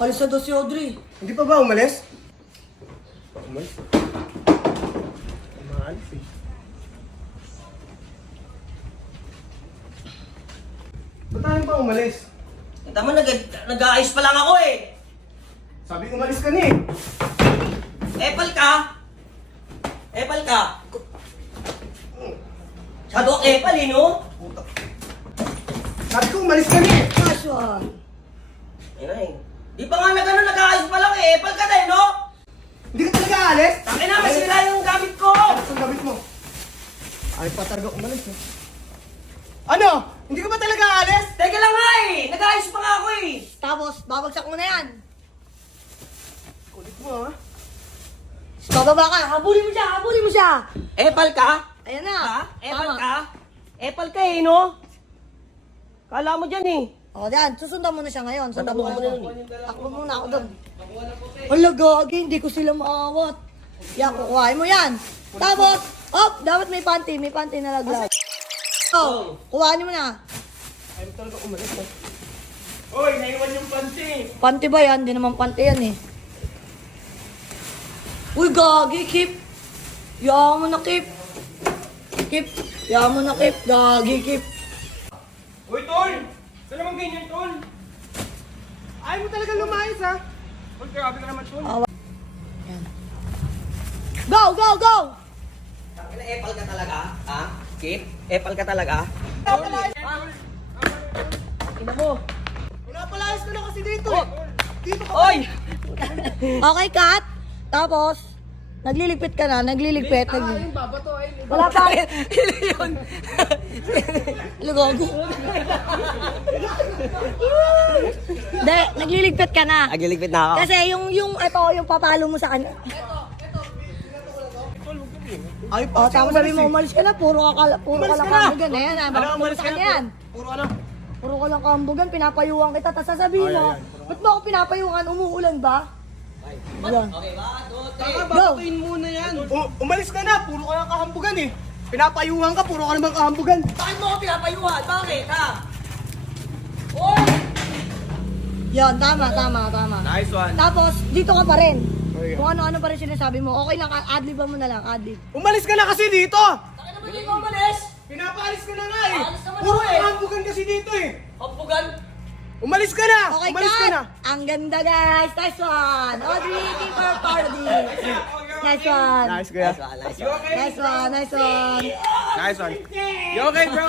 Alis na daw si Audrey. Hindi pa ba umalis? Umalis? Umalis eh. Ba't tayo pa umalis? Tama, nag-aayos pa lang ako eh. Sabi umalis ka na eh. Epal ka? Epal ka? Sabi ko epal eh, no? Sabi ko umalis ka na eh. Casual. Ayun eh. Di pa nga nag-aayos pa lang eh. Epal ka na eh, no? Hindi ka talaga aalis? Taki na, masira yung gamit ko. Ano ang gamit mo? Ay pa talaga umalis eh. Ano? Hindi ka ba talaga aalis? Teka lang nga eh. Nag-aayos pa nga ako eh. Tapos, babagsak mo na yan. Kulit mo ha? Bababa ka, habulin mo siya, habulin mo siya. Epal ka? Ayan na. Ha? Epal Tama. ka? Epal ka eh, no? Kala mo dyan eh. O, yan, susundan mo na siya ngayon. Sundan mo Tatakbo na mo siya. na yun. Takbo muna ako doon. Wala, gagi, hindi ko sila maawat. Yan, kukuhain mo yan. Tapos, dapat may panty na laglag. Oh, kuhain mo na. Ay talaga umalis eh. Oy, naiwan yung panty. Panty ba yan? Hindi naman panty yan eh. Uy, gagi, Kip. Yaman mo na, Kip. Kip, yaman mo na, Kip. Gagi, Kip. Uy, Tol! Saan naman ganyan, Tol? Ayaw mo talaga lumayas, ha? Tol, grabe ka naman, Tol. Go, go, go! Tangina, epal ka talaga? Ha? Kip? Epal ka talaga? Ina mo. Pinapalayas ko na kasi dito, eh. Dito ka. Oy! Okay, cut. Tapos, nagliligpit ka na, nagliligpit. Babato, ay. Wala pa. Yun. Lugogo. Hindi, nagliligpit ka na. Agiligpit na ako. Kasi yung papalo mo sa kanya. Ay, O, tapos sabi mo, umalis ka na, puro ka lang kambugan. Ayan, Ano, umalis ka na, yan. Puro ano? Puro ka lang kambugan, pinapayuhan kita. Tapos sasabihin mo, ba't mo ako pinapayuhan? Umuulan ba? Yan. Okay, 1, 2, 3. Go! Muna yan. Umalis ka na, puro ka lang kahambugan eh. Pinapayuhan ka, puro ka naman kahambugan. Bakit mo ako pinapayuhan? Bakit, ha? Oy! Yan, tama. Nice one. Tapos, dito ka pa rin. Okay. Kung ano-ano pa rin sinasabi mo, okay lang, adliban mo na lang, adlib. Umalis ka na kasi dito. Bakit naman hindi ko umalis? Pinapaalis ka na nga eh. Alis naman Puro ako eh. kahambugan kasi dito eh. Pagpugan? Umalis ka na. Okay, Umalis ka cut! na. Ang ganda, guys! Nice one! Audrey, keeper party! Nice one! Nice, kuya. Nice one. Nice one! Nice one. You okay, bro?